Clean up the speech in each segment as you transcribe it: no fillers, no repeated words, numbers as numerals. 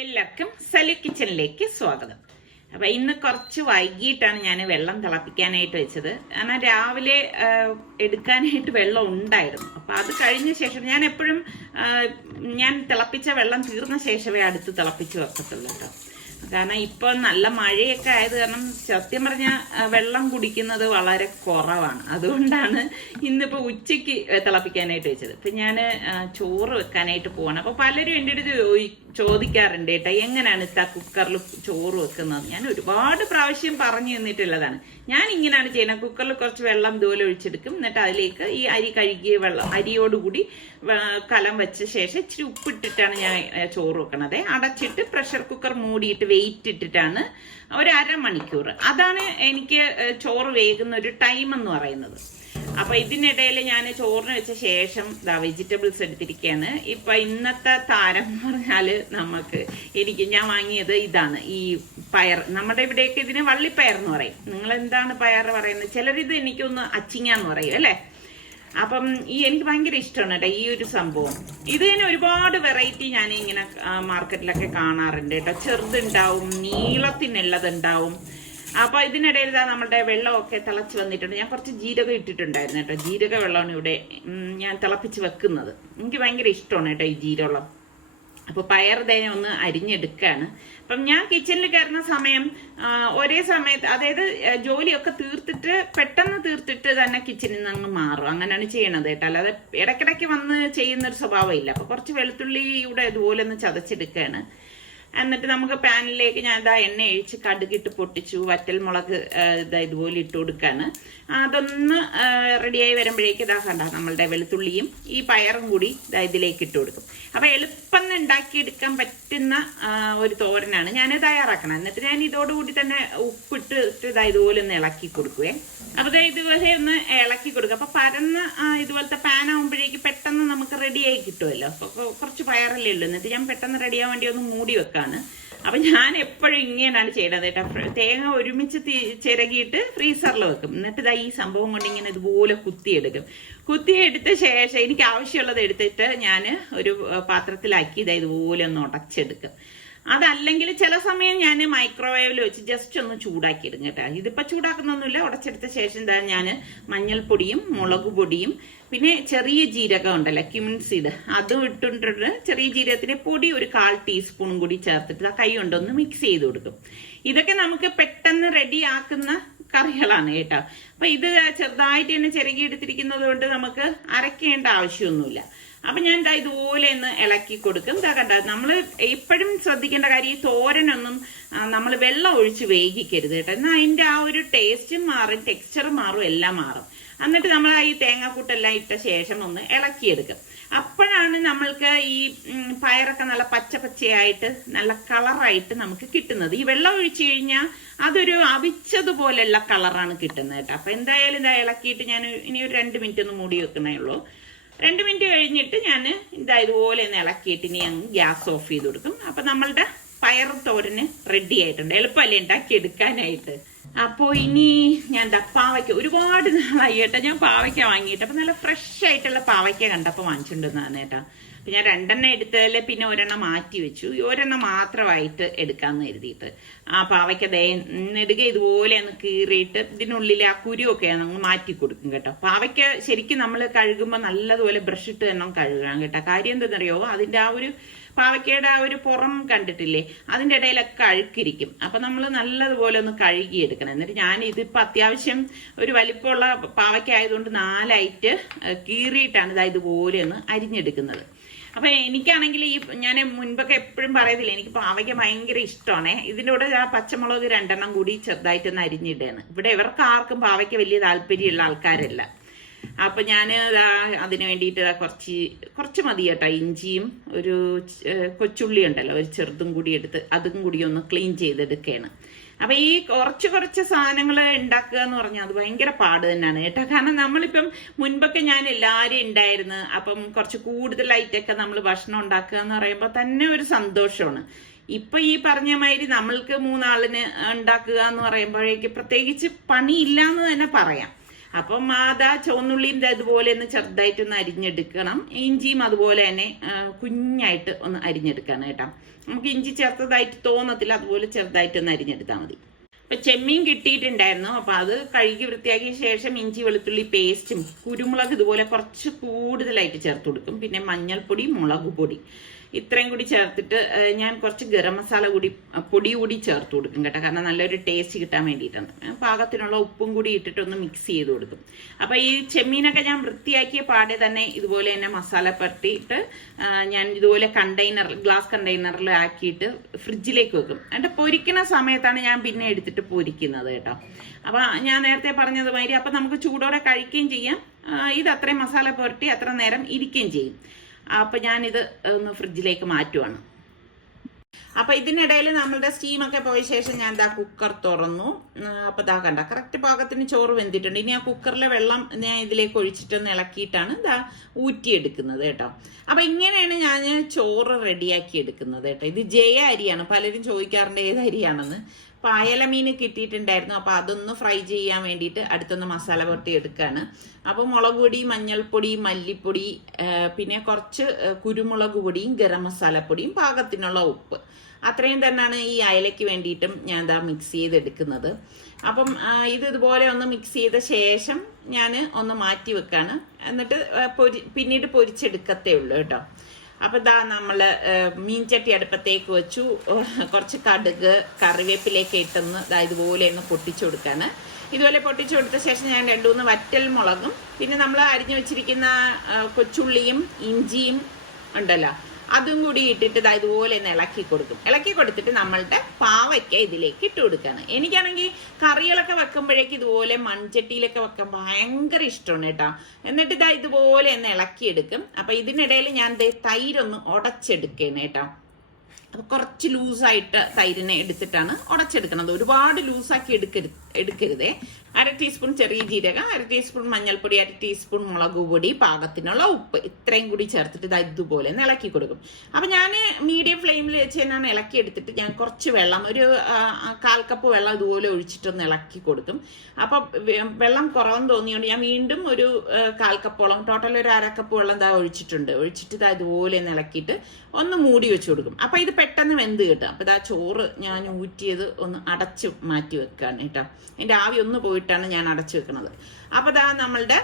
എല്ലാവർക്കും സലു കിച്ചണിലേക്ക് സ്വാഗതം. അപ്പൊ ഇന്ന് കുറച്ച് വൈകിട്ടാണ് ഞാൻ വെള്ളം തിളപ്പിക്കാനായിട്ട് വെച്ചത്. കാരണം രാവിലെ എടുക്കാനായിട്ട് വെള്ളം ഉണ്ടായിരുന്നു. അപ്പൊ അത് കഴിഞ്ഞ ശേഷം ഞാൻ എപ്പോഴും ഞാൻ തിളപ്പിച്ച വെള്ളം തീർന്ന ശേഷമേ അടുത്ത് തിളപ്പിച്ച് വെക്കത്തുള്ളൂ കേട്ടോ. കാരണം ഇപ്പൊ നല്ല മഴയൊക്കെ ആയത് കാരണം സത്യം പറഞ്ഞാൽ വെള്ളം കുടിക്കുന്നത് വളരെ കുറവാണ്. അതുകൊണ്ടാണ് ഇന്നിപ്പോ ഉച്ചയ്ക്ക് തിളപ്പിക്കാനായിട്ട് വെച്ചത്. ഇപ്പൊ ഞാൻ ചോറ് വെക്കാനായിട്ട് പോവാണ്. അപ്പൊ പലരും എൻ്റെ അടുത്ത് ചോദിക്കാറുണ്ട് കേട്ടോ, എങ്ങനെയാണ് കുക്കറിൽ ചോറ് വെക്കുന്നത്. ഞാൻ ഒരുപാട് പ്രാവശ്യം പറഞ്ഞു തന്നിട്ടുള്ളതാണ്. ഞാൻ ഇങ്ങനെയാണ് ചെയ്യുന്നത്. കുക്കറിൽ കുറച്ച് വെള്ളം ഇതുപോലെ ഒഴിച്ചെടുക്കും. എന്നിട്ട് അതിലേക്ക് ഈ അരി കഴുകിയ വെള്ളം അരിയോടുകൂടി കലം വെച്ച ശേഷം ഇച്ചിരി ഉപ്പിട്ടിട്ടാണ് ഞാൻ ചോറ് വെക്കണത്. അടച്ചിട്ട് പ്രഷർ കുക്കർ മൂടിയിട്ട് വെയിറ്റ് ഇട്ടിട്ടാണ് ഒരു അരമണിക്കൂർ. അതാണ് എനിക്ക് ചോറ് വേകുന്ന ഒരു ടൈം എന്ന് പറയുന്നത്. അപ്പൊ ഇതിനിടയിൽ ഞാൻ ചോറിന് വെച്ച ശേഷം വെജിറ്റബിൾസ് എടുത്തിരിക്കുകയാണ്. ഇപ്പൊ ഇന്നത്തെ താരം എന്ന് പറഞ്ഞാല് ഞാൻ വാങ്ങിയത് ഇതാണ്, ഈ പയർ. നമ്മുടെ ഇവിടെയൊക്കെ ഇതിന് വള്ളിപ്പയർ എന്ന് പറയും. നിങ്ങൾ എന്താണ് പയർ പറയുന്നത്? ചിലരിത് എനിക്കൊന്ന് അച്ചിങ്ങ എന്ന് പറയും അല്ലെ. അപ്പം എനിക്ക് ഭയങ്കര ഇഷ്ടമാണ് കേട്ടോ ഈ ഒരു സംഭവം. ഇത് തന്നെ ഒരുപാട് വെറൈറ്റി ഞാൻ ഇങ്ങനെ മാർക്കറ്റിലൊക്കെ കാണാറുണ്ട് കേട്ടോ. ചെറുതുണ്ടാവും, നീളത്തിനുള്ളതുണ്ടാവും. അപ്പൊ ഇതിനിടയിൽ നമ്മുടെ വെള്ളമൊക്കെ തിളച്ച് വന്നിട്ടുണ്ട്. ഞാൻ കുറച്ച് ജീരകം ഇട്ടിട്ടുണ്ടായിരുന്നു കേട്ടോ. ജീരക വെള്ളമാണ് ഇവിടെ ഞാൻ തിളപ്പിച്ച് വെക്കുന്നത്. എനിക്ക് ഭയങ്കര ഇഷ്ടമാണ് കേട്ടോ ഈ ജീരകം. അപ്പൊ പയർ തേനെ ഒന്ന് അരിഞ്ഞെടുക്കാണ്. അപ്പം ഞാൻ കിച്ചണിൽ കയറുന്ന സമയം ഒരേ സമയത്ത്, അതായത് ജോലിയൊക്കെ പെട്ടെന്ന് തീർത്തിട്ട് തന്നെ കിച്ചണിൽ നിന്ന് അങ്ങ് മാറും. അങ്ങനെയാണ് ചെയ്യണത് കേട്ടോ. അല്ലാതെ ഇടയ്ക്കിടയ്ക്ക് വന്ന് ചെയ്യുന്നൊരു സ്വഭാവം ഇല്ല. അപ്പൊ കുറച്ച് വെളുത്തുള്ളി ഇവിടെ ഇതുപോലെ ഒന്ന് ചതച്ചെടുക്കുകയാണ്. എന്നിട്ട് നമുക്ക് പാനിലേക്ക് ഞാൻ എണ്ണ ഒഴിച്ച് കടുകിട്ട് പൊട്ടിച്ചു. വറ്റൽമുളക് ഇതുപോലെ ഇട്ട് കൊടുക്കാണ്. അതൊന്ന് റെഡിയായി വരുമ്പോഴേക്ക് കണ്ട നമ്മളുടെ വെളുത്തുള്ളിയും ഈ പയറും കൂടി ഇതിലേക്ക് ഇട്ട് കൊടുക്കും. അപ്പൊ എളുപ്പം ഉണ്ടാക്കിയെടുക്കാൻ പറ്റുന്ന ഒരു തോരനാണ് ഞാൻ തയ്യാറാക്കണം. എന്നിട്ട് ഞാൻ ഇതോടുകൂടി തന്നെ ഉപ്പിട്ട് ഇതുപോലെ ഒന്ന് ഇളക്കി കൊടുക്കുവേ. അപ്പൊ ഇതുപോലെ ഒന്ന് ഇളക്കി കൊടുക്കുക. അപ്പൊ പരന്ന ഇതുപോലത്തെ പാൻ ആകുമ്പോഴേക്ക് പെട്ടെന്ന് നമുക്ക് റെഡിയായി കിട്ടുമല്ലോ. അപ്പൊ കുറച്ച് പയറല്ലേ ഉള്ളൂ. എന്നിട്ട് ഞാൻ പെട്ടെന്ന് റെഡിയാവാൻ വേണ്ടി ഒന്ന് മൂടി വെക്കാണ്. അപ്പൊ ഞാൻ എപ്പോഴും ഇങ്ങനെയാണ് ചെയ്യണത് കേട്ടോ. തേങ്ങ ഒരുമിച്ച് ചിരകിയിട്ട് ഫ്രീസറിൽ വെക്കും. എന്നിട്ട് ഈ സംഭവം കൊണ്ട് ഇങ്ങനെ ഇതുപോലെ കുത്തിയെടുത്ത ശേഷം എനിക്ക് ആവശ്യമുള്ളത് എടുത്തിട്ട് ഞാൻ ഒരു പാത്രത്തിലാക്കി ഇതുപോലെ ഒന്ന് ഉടച്ചെടുക്കും. അതല്ലെങ്കിൽ ചില സമയം ഞാൻ മൈക്രോവേവിൽ വെച്ച് ജസ്റ്റ് ഒന്ന് ചൂടാക്കിയിടും കേട്ടോ. ഇതിപ്പോ ചൂടാക്കുന്നൊന്നുമില്ല. ഉടച്ചെടുത്ത ശേഷം ഞാൻ മഞ്ഞൾപ്പൊടിയും മുളക് പൊടിയും പിന്നെ ചെറിയ ജീരകം ഉണ്ടല്ലോ, ക്യുമിൻ സീഡ്, അതും ഇട്ടിട്ടുണ്ട്. ചെറിയ ജീരകത്തിന്റെ പൊടി ഒരു 1/4 ടീസ്പൂണും കൂടി ചേർത്തിട്ട് കൈ കൊണ്ടൊന്ന് മിക്സ് ചെയ്ത് കൊടുക്കും. ഇതൊക്കെ നമുക്ക് പെട്ടെന്ന് റെഡി ആക്കുന്ന കറികളാണ് കേട്ടോ. അപ്പൊ ഇത് ചെറുതായിട്ട് തന്നെ ചിരകി എടുത്തിരിക്കുന്നത് കൊണ്ട് നമുക്ക് അരക്കേണ്ട ആവശ്യമൊന്നുമില്ല. അപ്പൊ ഞാൻ ഇതുപോലെ ഒന്ന് ഇളക്കി കൊടുക്കും. കണ്ട, നമ്മൾ എപ്പോഴും ശ്രദ്ധിക്കേണ്ട കാര്യം, ഈ തോരനൊന്നും നമ്മൾ വെള്ളം ഒഴിച്ച് വേവിക്കരുത് കേട്ടോ. എന്നാൽ അതിന്റെ ആ ഒരു ടേസ്റ്റും മാറും, ടെക്സ്ചറും മാറും, എല്ലാം മാറും. എന്നിട്ട് നമ്മൾ ഈ തേങ്ങാക്കൂട്ടെല്ലാം ഇട്ട ശേഷം ഒന്ന് ഇളക്കിയെടുക്കും. അപ്പോഴാണ് നമ്മൾക്ക് ഈ പയറൊക്കെ നല്ല പച്ചയായിട്ട് നല്ല കളറായിട്ട് നമുക്ക് കിട്ടുന്നത്. ഈ വെള്ളം ഒഴിച്ചു കഴിഞ്ഞാൽ അതൊരു അവിച്ചതുപോലെയുള്ള കളറാണ് കിട്ടുന്നത് കേട്ടോ. അപ്പൊ എന്തായാലും ഇളക്കിയിട്ട് ഞാൻ ഇനി ഒരു 2 മിനിറ്റ് ഒന്ന് മൂടി വെക്കണേ ഉള്ളൂ. 2 മിനിറ്റ് കഴിഞ്ഞിട്ട് ഞാൻ ഇതുപോലെ ഒന്ന് ഇളക്കിയിട്ട് ഇനി അങ്ങ് ഗ്യാസ് ഓഫ് ചെയ്ത് കൊടുക്കും. അപ്പൊ നമ്മളുടെ പയർ തോരന് റെഡി ആയിട്ടുണ്ട്. എളുപ്പമല്ലേ ഉണ്ടാക്കി എടുക്കാനായിട്ട്. അപ്പോ ഇനി ഞാൻ പാവയ്ക്ക ഒരുപാട് നാളായി കേട്ടോ ഞാൻ പാവയ്ക്ക വാങ്ങിയിട്ട്. അപ്പൊ നല്ല ഫ്രഷ് ആയിട്ടുള്ള പാവയ്ക്ക കണ്ടപ്പോ വാങ്ങിച്ചുകൊണ്ടിരുന്നതാണ് കേട്ടോ. അപ്പൊ ഞാൻ 2 എടുത്തതിൽ പിന്നെ 1 മാറ്റി വെച്ചു. 1 മാത്രമായിട്ട് എടുക്കാന്ന് കരുതിയിട്ട് ആ പാവയ്ക്ക നെടുക ഇതുപോലെ ഒന്ന് കീറിയിട്ട് ഇതിനുള്ളിൽ ആ കുരുവൊക്കെ നമ്മൾ മാറ്റി കൊടുക്കും കേട്ടോ. പാവയ്ക്ക ശരിക്കും നമ്മൾ കഴുകുമ്പോൾ നല്ലതുപോലെ ബ്രഷ് ഇട്ട് തന്നെ കഴുകണം കേട്ടോ. കാര്യം എന്താണെന്നറിയോ, അതിന്റെ ആ ഒരു പാവയ്ക്കയുടെ ആ ഒരു പുറം കണ്ടിട്ടില്ലേ, അതിന്റെ ഇടയിലൊക്കെ അഴുക്കിരിക്കും. അപ്പൊ നമ്മൾ നല്ലതുപോലെ ഒന്ന് കഴുകിയെടുക്കണം. എന്നിട്ട് ഞാൻ ഇതിപ്പോ അത്യാവശ്യം ഒരു വലിപ്പമുള്ള പാവയ്ക്ക ആയതുകൊണ്ട് 4ആയിട്ട് കീറിയിട്ടാണ് ഇതുപോലെ ഒന്ന് അരിഞ്ഞെടുക്കുന്നത്. അപ്പൊ എനിക്കാണെങ്കിൽ ഞാൻ മുൻപൊക്കെ എപ്പോഴും പറയത്തില്ല, എനിക്ക് പാവയ്ക്ക ഭയങ്കര ഇഷ്ടമാണ്. ഇതിൻ്റെ കൂടെ ആ പച്ചമുളക് 2 കൂടി ചെറുതായിട്ടൊന്ന് അരിഞ്ഞിടുകയാണ്. ഇവിടെ ഇവർക്ക് ആർക്കും പാവയ്ക്ക വലിയ താല്പര്യമുള്ള ആൾക്കാരല്ല. അപ്പം ഞാൻ അതിന് വേണ്ടിയിട്ട് കുറച്ച് മതി കേട്ടോ. ഇഞ്ചിയും ഒരു കൊച്ചുള്ളി ഉണ്ടല്ലോ, ഒരു ചെറുതും കൂടി എടുത്ത് അതും കൂടി ഒന്ന് ക്ലീൻ ചെയ്തെടുക്കുകയാണ്. അപ്പം ഈ കുറച്ച് സാധനങ്ങൾ ഉണ്ടാക്കുക എന്ന് പറഞ്ഞാൽ അത് ഭയങ്കര പാട് തന്നെയാണ് കേട്ടോ. കാരണം നമ്മളിപ്പം മുൻപൊക്കെ ഞാൻ എല്ലാവരും ഉണ്ടായിരുന്നു. അപ്പം കുറച്ച് കൂടുതലായിട്ടൊക്കെ നമ്മൾ ഭക്ഷണം ഉണ്ടാക്കുക എന്ന് പറയുമ്പോൾ തന്നെ ഒരു സന്തോഷമാണ്. ഇപ്പൊ ഈ പറഞ്ഞ മാതിരി നമ്മൾക്ക് 3 ആളിന് ഉണ്ടാക്കുക എന്ന് പറയുമ്പോഴേക്ക് പ്രത്യേകിച്ച് പണിയില്ലാന്ന് തന്നെ പറയാം. അപ്പം ചുവന്നുള്ളിയും അതുപോലെ ഒന്ന് ചെറുതായിട്ടൊന്ന് അരിഞ്ഞെടുക്കണം. ഇഞ്ചിയും അതുപോലെ തന്നെ കുഞ്ഞായിട്ട് ഒന്ന് അരിഞ്ഞെടുക്കണം കേട്ടോ. നമുക്ക് ഇഞ്ചി ചേർത്തതായിട്ട് തോന്നത്തില്ല, അതുപോലെ ചെറുതായിട്ടൊന്ന് അരിഞ്ഞെടുത്താൽ മതി. ഇപ്പൊ ചെമ്മീൻ കിട്ടിയിട്ടുണ്ടായിരുന്നു. അപ്പൊ അത് കഴുകി വൃത്തിയാക്കിയ ശേഷം ഇഞ്ചി വെളുത്തുള്ളി പേസ്റ്റും കുരുമുളക് ഇതുപോലെ കുറച്ച് കൂടുതലായിട്ട് ചേർത്ത് കൊടുക്കും. പിന്നെ മഞ്ഞൾപ്പൊടി, മുളക് പൊടി ഇത്രയും കൂടി ചേർത്തിട്ട് ഞാൻ കുറച്ച് ഗരം മസാല പൊടി കൂടി ചേർത്ത് കൊടുക്കും കേട്ടോ. കാരണം നല്ലൊരു ടേസ്റ്റ് കിട്ടാൻ വേണ്ടിയിട്ടാണ്. പാകത്തിനുള്ള ഉപ്പും കൂടി ഇട്ടിട്ട് ഒന്ന് മിക്സ് ചെയ്ത് കൊടുക്കും. അപ്പൊ ഈ ചെമ്മീനൊക്കെ ഞാൻ വൃത്തിയാക്കിയ പാടെ തന്നെ ഇതുപോലെ തന്നെ മസാല പരട്ടിയിട്ട് ഞാൻ ഇതുപോലെ ഗ്ലാസ് കണ്ടെയ്നറിൽ ആക്കിയിട്ട് ഫ്രിഡ്ജിലേക്ക് വെക്കും. എന്നിട്ട് പൊരിക്കുന്ന സമയത്താണ് ഞാൻ പിന്നെ എടുത്തിട്ട് പൊരിക്കുന്നത് കേട്ടോ. അപ്പൊ ഞാൻ നേരത്തെ പറഞ്ഞതുമാതിരി അപ്പൊ നമുക്ക് ചൂടോടെ കഴിക്കുകയും ചെയ്യാം. ഇത് അത്രയും മസാല പുരട്ടി അത്ര നേരം ഇരിക്കുകയും ചെയ്യും. അപ്പൊ ഞാനിത് ഒന്ന് ഫ്രിഡ്ജിലേക്ക് മാറ്റുവാണ്. അപ്പൊ ഇതിനിടയിൽ നമ്മളുടെ സ്റ്റീമൊക്കെ പോയ ശേഷം ഞാൻ കുക്കർ തുറന്നു. അപ്പൊ കണ്ട കറക്റ്റ് പാകത്തിന് ചോറ് വെന്തിട്ടുണ്ട്. ഇനി ആ കുക്കറിലെ വെള്ളം ഞാൻ ഇതിലേക്ക് ഒഴിച്ചിട്ടൊന്ന് ഇളക്കിയിട്ടാണ് ഊറ്റിയെടുക്കുന്നത് കേട്ടോ. അപ്പൊ ഇങ്ങനെയാണ് ഞാൻ ചോറ് റെഡിയാക്കി എടുക്കുന്നത് കേട്ടോ. ഇത് ജയ അരിയാണ്. പലരും ചോദിക്കാറുണ്ട് ഏത് അരിയാണെന്ന്. അപ്പൊ അയല മീൻ കിട്ടിയിട്ടുണ്ടായിരുന്നു. അപ്പൊ അതൊന്ന് ഫ്രൈ ചെയ്യാൻ വേണ്ടിയിട്ട് അടുത്തൊന്ന് മസാല പൊട്ടി എടുക്കുകയാണ്. അപ്പൊ മുളക് പൊടി, മഞ്ഞൾപ്പൊടി, മല്ലിപ്പൊടി, പിന്നെ കുറച്ച് കുരുമുളക് പൊടിയും ഗരം മസാലപ്പൊടിയും പാകത്തിനുള്ള ഉപ്പ്, അത്രയും തന്നെയാണ് ഈ അയലയ്ക്ക് വേണ്ടിയിട്ടും ഞാൻ മിക്സ് ചെയ്തെടുക്കുന്നത്. അപ്പം ഇതുപോലെ ഒന്ന് മിക്സ് ചെയ്ത ശേഷം ഞാൻ ഒന്ന് മാറ്റി വെക്കാണ്. എന്നിട്ട് പിന്നീട് പൊരിച്ചെടുക്കത്തേ ഉള്ളൂ കേട്ടോ. അപ്പൊ നമ്മള് മീൻചട്ടി അടുപ്പത്തേക്ക് വെച്ചു. കുറച്ച് കടുക്, കറിവേപ്പിലേക്ക് ഇട്ടൊന്ന് ഇതുപോലെ ഒന്ന് പൊട്ടിച്ചു കൊടുക്കാണ്. ഇതുപോലെ പൊട്ടിച്ചു കൊടുത്ത ശേഷം ഞാൻ 2-3 വറ്റൽ മുളകും പിന്നെ നമ്മൾ അരിഞ്ഞു വെച്ചിരിക്കുന്ന കൊച്ചുള്ളിയും ഇഞ്ചിയും ഉണ്ടല്ലോ അതും കൂടി ഇട്ടിട്ട് ഇതുപോലെ ഒന്ന് ഇളക്കി കൊടുക്കും. ഇളക്കി കൊടുത്തിട്ട് നമ്മളുടെ പാവയ്ക്ക ഇതിലേക്ക് ഇട്ട് കൊടുക്കാണ്. എനിക്കാണെങ്കിൽ കറികളൊക്കെ വെക്കുമ്പോഴേക്ക് ഇതുപോലെ മൺചട്ടിയിലൊക്കെ വെക്കാൻ ഭയങ്കര ഇഷ്ടമാണ് കേട്ടോ. എന്നിട്ട് ഇതുപോലെ ഒന്ന് ഇളക്കിയെടുക്കും. അപ്പൊ ഇതിനിടയിൽ ഞാൻ തൈരൊന്ന് ഉടച്ചെടുക്കുകയാണ് കേട്ടോ. അപ്പൊ കുറച്ച് ലൂസായിട്ട് തൈരിനെ എടുത്തിട്ടാണ് ഉടച്ചെടുക്കുന്നത്. ഒരുപാട് ലൂസാക്കി എടുക്കരുതേ. 1/2 ടീസ്പൂൺ ചെറിയ ജീരകം, 1/2 ടീസ്പൂൺ മഞ്ഞൾപ്പൊടി, 1/2 ടീസ്പൂൺ മുളക് പൊടി, പാകത്തിനുള്ള ഉപ്പ് ഇത്രയും കൂടി ചേർത്തിട്ട് ഇതുപോലെ ഇളക്കി കൊടുക്കും. അപ്പൊ ഞാൻ മീഡിയം ഫ്ലെയിമിൽ വെച്ച് തന്നെയാണ് ഇളക്കി എടുത്തിട്ട് ഞാൻ കുറച്ച് വെള്ളം, ഒരു 1/4 കപ്പ് വെള്ളം ഇതുപോലെ ഒഴിച്ചിട്ടൊന്ന് ഇളക്കി കൊടുക്കും. അപ്പൊ വെള്ളം കുറവെന്ന് തോന്നിയോണ്ട് ഞാൻ വീണ്ടും ഒരു 1/4 കപ്പോളം, ടോട്ടൽ ഒരു 1/2 കപ്പ് വെള്ളം ഒഴിച്ചിട്ടുണ്ട്. ഒഴിച്ചിട്ട് ഇതുപോലെ ഒന്ന് ഇളക്കിയിട്ട് ഒന്ന് മൂടി വെച്ച് കൊടുക്കും. അപ്പൊ ഇത് പെട്ടെന്ന് വെന്ത് കിട്ടും. അപ്പൊ ചോറ് ഞാൻ ഊറ്റിയത് ഒന്ന് അടച്ച് മാറ്റി വെക്കുകയാണ് കേട്ടോ. അതിന്റെ ആവി ഒന്ന് പോയിട്ടാണ് ഞാൻ അടച്ചു വെക്കുന്നത്. അപ്പൊ നമ്മളുടെ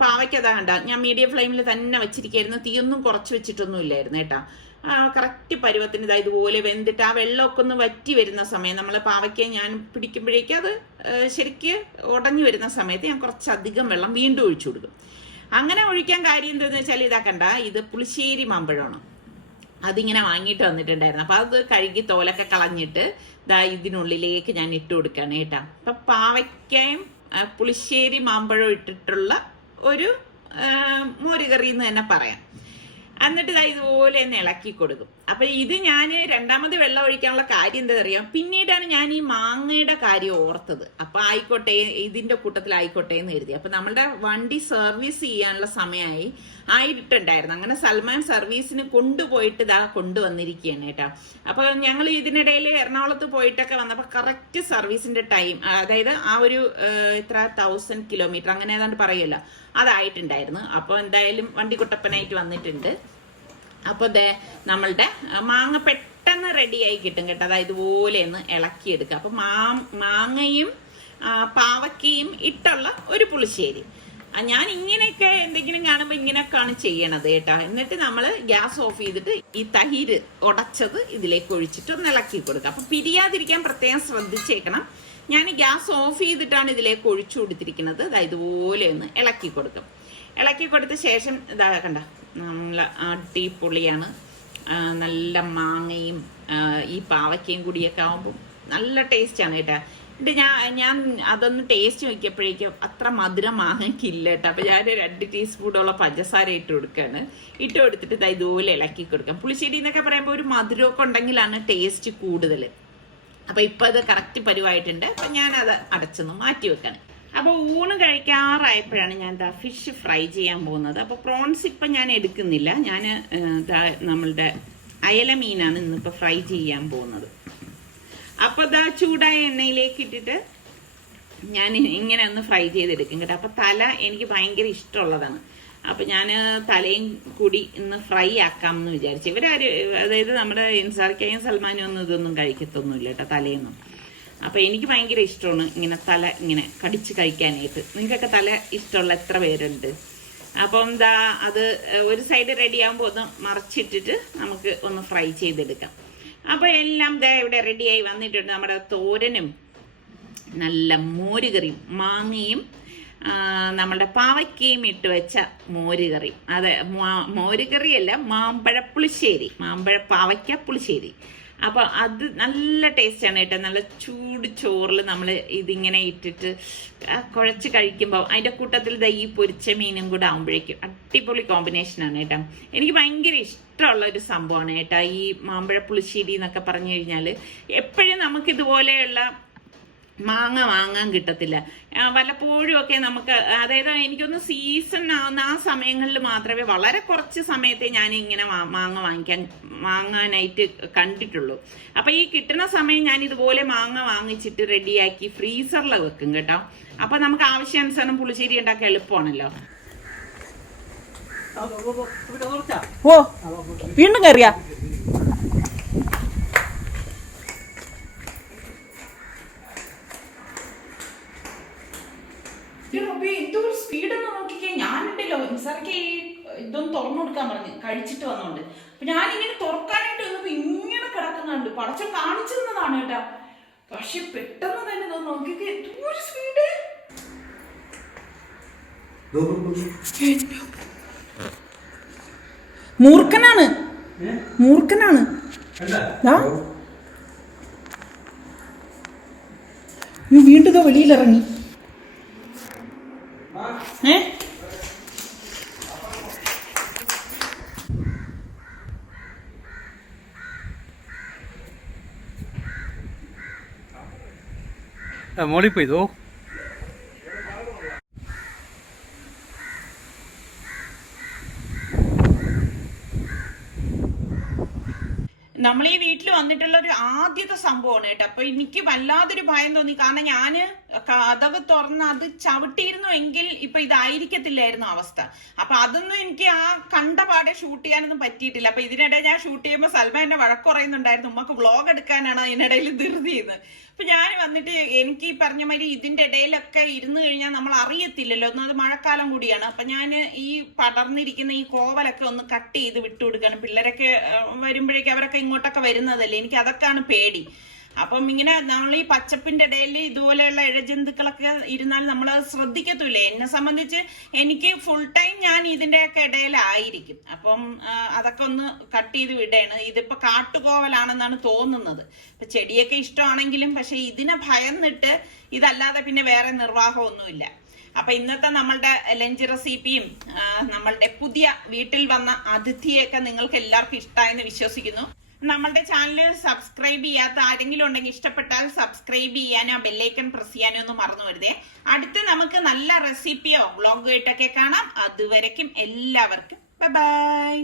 പാവയ്ക്ക് കണ്ട ഞാൻ മീഡിയം ഫ്ലെയിമിൽ തന്നെ വെച്ചിരിക്കുന്നു. തീയൊന്നും കുറച്ച് വെച്ചിട്ടൊന്നും ഇല്ലായിരുന്നു കേട്ടോ. കറക്റ്റ് പരുവത്തിന് ഇതുപോലെ വെന്തിട്ട് ആ വെള്ളമൊക്കെ ഒന്ന് വറ്റി വരുന്ന സമയം നമ്മൾ പാവയ്ക്ക ഞാൻ പിടിക്കുമ്പോഴേക്കും അത് ശരിക്ക് ഉടഞ്ഞു വരുന്ന സമയത്ത് ഞാൻ കുറച്ചധികം വെള്ളം വീണ്ടും ഒഴിച്ചു കൊടുക്കും. അങ്ങനെ ഒഴിക്കാൻ കാര്യം എന്താണെന്ന് വെച്ചാൽ കണ്ട ഇത് പുളിശ്ശേരി മാമ്പഴമാണ്. അതിങ്ങനെ വാങ്ങിയിട്ട് വന്നിട്ടുണ്ടായിരുന്നു. അപ്പൊ അത് കഴുകി തോലൊക്കെ കളഞ്ഞിട്ട് ഇതിനുള്ളിലേക്ക് ഞാൻ ഇട്ട് കൊടുക്കുകയാണ് കേട്ടോ. അപ്പൊ പാവയ്ക്കയും പുളിശ്ശേരി മാമ്പഴം ഇട്ടിട്ടുള്ള ഒരു മോരുകറി എന്ന് തന്നെ പറയാം. എന്നിട്ട് ഇതുപോലെ തന്നെ ഇളക്കി കൊടുക്കും. അപ്പൊ ഇത് ഞാൻ രണ്ടാമത് വെള്ളം ഒഴിക്കാനുള്ള കാര്യം എന്താ അറിയാം, പിന്നീടാണ് ഞാൻ ഈ മാങ്ങയുടെ കാര്യം ഓർത്തത്. അപ്പൊ ആയിക്കോട്ടെ, ഇതിന്റെ കൂട്ടത്തിലായിക്കോട്ടെ എന്ന് കരുതി. അപ്പൊ നമ്മളുടെ വണ്ടി സർവീസ് ചെയ്യാനുള്ള സമയമായി ആയിട്ടുണ്ടായിരുന്നു. അങ്ങനെ സൽമാൻ സർവീസിന് കൊണ്ടുപോയിട്ട് കൊണ്ടുവന്നിരിക്കുകയാണ് കേട്ടോ. അപ്പൊ ഞങ്ങൾ ഇതിനിടയിൽ എറണാകുളത്ത് പോയിട്ടൊക്കെ വന്നപ്പോ കറക്റ്റ് സർവീസിന്റെ ടൈം, അതായത് ആ ഒരു 1000 കിലോമീറ്റർ അങ്ങനെ ഏതാണ്ട് പറയുമല്ലോ, അതായിട്ടുണ്ടായിരുന്നു. അപ്പൊ എന്തായാലും വണ്ടി കുട്ടപ്പനായിട്ട് വന്നിട്ടുണ്ട്. അപ്പൊ നമ്മളുടെ മാങ്ങ പെട്ടെന്ന് റെഡിയായി കിട്ടും കേട്ടോ. ഇതുപോലെ ഒന്ന് ഇളക്കിയെടുക്കുക. അപ്പൊ മാങ്ങയും പാവയ്ക്കയും ഇട്ടുള്ള ഒരു പുളിശ്ശേരി. ഞാൻ ഇങ്ങനെയൊക്കെ എന്തെങ്കിലും കാണുമ്പോൾ ഇങ്ങനെയൊക്കെയാണ് ചെയ്യണത് കേട്ടോ. എന്നിട്ട് നമ്മൾ ഗ്യാസ് ഓഫ് ചെയ്തിട്ട് ഈ തൈര് ഉടച്ചത് ഇതിലേക്ക് ഒഴിച്ചിട്ട് ഒന്ന് ഇളക്കി കൊടുക്കുക. അപ്പൊ പിരിയാതിരിക്കാൻ പ്രത്യേകം ശ്രദ്ധിച്ചേക്കണം. ഞാൻ ഗ്യാസ് ഓഫ് ചെയ്തിട്ടാണ് ഇതിലേക്ക് ഒഴിച്ചു കൊടുത്തിരിക്കുന്നത്. ഇതുപോലെ ഒന്ന് ഇളക്കി കൊടുക്കും. ഇളക്കി കൊടുത്ത ശേഷം കണ്ട നല്ല അടിപൊളിയാണ്. നല്ല മാങ്ങയും ഈ പാവയ്ക്കയും കൂടിയൊക്കെ ആകുമ്പോൾ നല്ല ടേസ്റ്റാണ് കേട്ടോ. എന്നിട്ട് ഞാൻ അതൊന്ന് ടേസ്റ്റ് നോക്കിയപ്പോഴേക്കും അത്ര മധുരം മാങ്ങയ്ക്കില്ല കേട്ടോ. അപ്പം ഞാൻ 2 ടീസ്പൂണോളം പഞ്ചസാര ഇട്ട് കൊടുക്കുകയാണ്. ഇട്ട് കൊടുത്തിട്ട് ഇതുപോലെ ഇളക്കി കൊടുക്കാം. പുളിശ്ശേരി എന്നൊക്കെ പറയുമ്പോൾ ഒരു മധുരമൊക്കെ ഉണ്ടെങ്കിലാണ് ടേസ്റ്റ് കൂടുതൽ. അപ്പം ഇപ്പം അത് കറക്റ്റ് പരുവായിട്ടുണ്ട്. അപ്പം ഞാനത് അടച്ചൊന്ന് മാറ്റി വെക്കാണ്. അപ്പോൾ ഊണ് കഴിക്കാറായപ്പോഴാണ് ഞാൻ ഫിഷ് ഫ്രൈ ചെയ്യാൻ പോകുന്നത്. അപ്പോൾ പ്രോൺസ് ഇപ്പം ഞാൻ എടുക്കുന്നില്ല. ഞാൻ നമ്മളുടെ അയല മീനാണ് ഇന്നിപ്പോൾ ഫ്രൈ ചെയ്യാൻ പോകുന്നത്. അപ്പോൾ ചൂടായ എണ്ണയിലേക്ക് ഇട്ടിട്ട് ഞാൻ ഇങ്ങനെ ഒന്ന് ഫ്രൈ ചെയ്തെടുക്കും കേട്ടോ. അപ്പോൾ തല എനിക്ക് ഭയങ്കര ഇഷ്ടമുള്ളതാണ്. അപ്പോൾ ഞാൻ തലയും കൂടി ഇന്ന് ഫ്രൈ ആക്കാമെന്ന് വിചാരിച്ചു. ഇവരാരും, അതായത് നമ്മുടെ ഇൻസാർക്കയും സൽമാനും ഒന്നും ഇതൊന്നും കഴിക്കത്തൊന്നുമില്ല കേട്ടോ, തലയൊന്നും. അപ്പോൾ എനിക്ക് ഭയങ്കര ഇഷ്ടമാണ് ഇങ്ങനെ തല ഇങ്ങനെ കടിച്ച് കഴിക്കാനായിട്ട്. നിങ്ങൾക്കൊക്കെ തല ഇഷ്ടമുള്ള എത്ര പേരുണ്ട്? അപ്പം അത് ഒരു സൈഡ് റെഡി ആകുമ്പോൾ ഒന്ന് മറച്ചിട്ടിട്ട് നമുക്ക് ഒന്ന് ഫ്രൈ ചെയ്തെടുക്കാം. അപ്പോൾ എല്ലാം ഇവിടെ റെഡിയായി വന്നിട്ടുണ്ട്. നമ്മുടെ തോരനും നല്ല മോരുകറിയും മാങ്ങയും നമ്മളുടെ പാവയ്ക്കയും ഇട്ട് വെച്ച മോരുകറി. അതെ, മോരുകറിയല്ല, മാമ്പഴപ്പുളിശ്ശേരി, പാവയ്ക്ക പുളിശ്ശേരി. അപ്പോൾ അത് നല്ല ടേസ്റ്റാണ് കേട്ടോ. നല്ല ചൂട് ചോറിൽ നമ്മൾ ഇതിങ്ങനെ ഇട്ടിട്ട് കുഴച്ച് കഴിക്കുമ്പോൾ അതിൻ്റെ കൂട്ടത്തിൽ ഈ പൊരിച്ച മീനും കൂടെ ആകുമ്പോഴേക്കും അടിപൊളി കോമ്പിനേഷനാണ് കേട്ടോ. എനിക്ക് ഭയങ്കര ഇഷ്ടമുള്ള ഒരു സംഭവമാണ് കേട്ടോ ഈ മാമ്പഴ പുളിശ്ശേരി എന്നൊക്കെ പറഞ്ഞു കഴിഞ്ഞാൽ. എപ്പോഴും നമുക്കിതുപോലെയുള്ള മാങ്ങ വാങ്ങാൻ കിട്ടത്തില്ല. വല്ലപ്പോഴും ഒക്കെ നമുക്ക്, അതായത് എനിക്കൊന്ന് സീസൺ ആവുന്ന ആ സമയങ്ങളിൽ മാത്രമേ, വളരെ കുറച്ച് സമയത്തെ ഞാൻ ഇങ്ങനെ വാങ്ങാനായിട്ട് കണ്ടിട്ടുള്ളൂ. അപ്പൊ ഈ കിട്ടുന്ന സമയം ഞാൻ ഇതുപോലെ മാങ്ങ വാങ്ങിച്ചിട്ട് റെഡിയാക്കി ഫ്രീസറിൽ വെക്കും കേട്ടോ. അപ്പൊ നമുക്ക് ആവശ്യാനുസരണം പുളിശ്ശേരി ഉണ്ടാക്കാൻ എളുപ്പമാണല്ലോ. ഓ വീണ്ടും കയറിയാ? എന്തൊരു സ്പീഡൊന്നും നോക്കിക്കേ. ഞാനുണ്ടല്ലോ നിസാർക്ക് ഇതൊന്നും തുറന്നു കൊടുക്കാൻ പറഞ്ഞു കഴിച്ചിട്ട് വന്നോണ്ട്. അപ്പൊ ഞാനിങ്ങനെ തുറക്കാനായിട്ട് വന്നപ്പോ ഇങ്ങനെ കിടക്കുന്നുണ്ട്. പടച്ചോ കാണിച്ചു തന്നതാണ് കേട്ടാ. പക്ഷെ പെട്ടെന്ന് തന്നെ നോക്കിക്കേ, എന്തൊരു സ്പീഡ്. മൂർഖനാണ്, മൂർഖനാണ്. വീണ്ടും വെളിയിലിറങ്ങി. മോളിൽ പോയതോ? നമ്മൾ ഈ വീട്ടിൽ വന്നിട്ടുള്ള ഒരു ആദ്യത്തെ സംഭവമാണ് കേട്ടോ. അപ്പൊ എനിക്ക് വല്ലാതൊരു ഭയം തോന്നി. കാരണം ഞാന് കതക് തുറന്ന് അത് ചവിട്ടിയിരുന്നു എങ്കിൽ ഇപ്പൊ ഇതായിരിക്കത്തില്ലായിരുന്നു അവസ്ഥ. അപ്പൊ അതൊന്നും എനിക്ക് ആ കണ്ട പാടെ ഷൂട്ട് ചെയ്യാനൊന്നും പറ്റിയിട്ടില്ല. അപ്പൊ ഇതിനിടെ ഞാൻ ഷൂട്ട് ചെയ്യുമ്പോൾ സൽമാൻ എന്നെ വഴക്ക് പറയുന്നുണ്ടായിരുന്നു, ഉമ്മക്ക് വ്ളോഗ് എടുക്കാനാണ് അതിനിടയിൽ ധൃതി ചെയ്യുന്നത്. അപ്പൊ ഞാൻ വന്നിട്ട് എനിക്ക് ഈ പറഞ്ഞ മാതിരി ഇതിന്റെ ഇടയിലൊക്കെ ഇരുന്ന് കഴിഞ്ഞാൽ നമ്മൾ അറിയത്തില്ലല്ലോ, ഒന്നത് മഴക്കാലം കൂടിയാണ്. അപ്പൊ ഞാൻ ഈ പടർന്നിരിക്കുന്ന ഈ കോവലൊക്കെ ഒന്ന് കട്ട് ചെയ്ത് വിട്ടുകൊടുക്കണം. പിള്ളേരൊക്കെ വരുമ്പോഴേക്കും അവരൊക്കെ ഇങ്ങോട്ടൊക്കെ വരുന്നതല്ലേ, എനിക്ക് അതൊക്കെയാണ് പേടി. അപ്പം ഇങ്ങനെ നമ്മൾ ഈ പച്ചപ്പിന്റെ ഇടയിൽ ഇതുപോലെയുള്ള ഇഴജന്തുക്കളൊക്കെ ഇരുന്നാൽ നമ്മൾ ശ്രദ്ധിക്കത്തില്ലേ. എന്നെ സംബന്ധിച്ച് എനിക്ക് ഫുൾ ടൈം ഞാൻ ഇതിന്റെയൊക്കെ ഇടയിലായിരിക്കും. അപ്പം അതൊക്കെ ഒന്ന് കട്ട് ചെയ്ത് വിടയാണ്. ഇതിപ്പോ കാട്ടുകോവലാണെന്നാണ് തോന്നുന്നത്. ഇപ്പൊ ചെടിയൊക്കെ ഇഷ്ടമാണെങ്കിലും പക്ഷെ ഇതിനെ ഭയന്നിട്ട് ഇതല്ലാതെ പിന്നെ വേറെ നിർവാഹമൊന്നുമില്ല. അപ്പൊ ഇന്നത്തെ നമ്മളുടെ ലഞ്ച് റെസിപ്പിയും നമ്മളുടെ പുതിയ വീട്ടിൽ വന്ന അതിഥിയൊക്കെ നിങ്ങൾക്ക് എല്ലാവർക്കും ഇഷ്ടമായെന്ന് വിശ്വസിക്കുന്നു. നമ്മളുടെ ചാനൽ സബ്സ്ക്രൈബ് ചെയ്യാത്ത ആരെങ്കിലും ഉണ്ടെങ്കിൽ ഇഷ്ടപ്പെട്ടാൽ സബ്സ്ക്രൈബ് ചെയ്യാനും ആ ബെല്ലൈക്കൺ പ്രസ് ചെയ്യാനും ഒന്നും മറന്നു വരുതേ. അടുത്ത് നമുക്ക് നല്ല റെസിപ്പിയോ വ്ളോഗോ ആയിട്ടൊക്കെ കാണാം. അതുവരയ്ക്കും എല്ലാവർക്കും ബൈ ബൈ.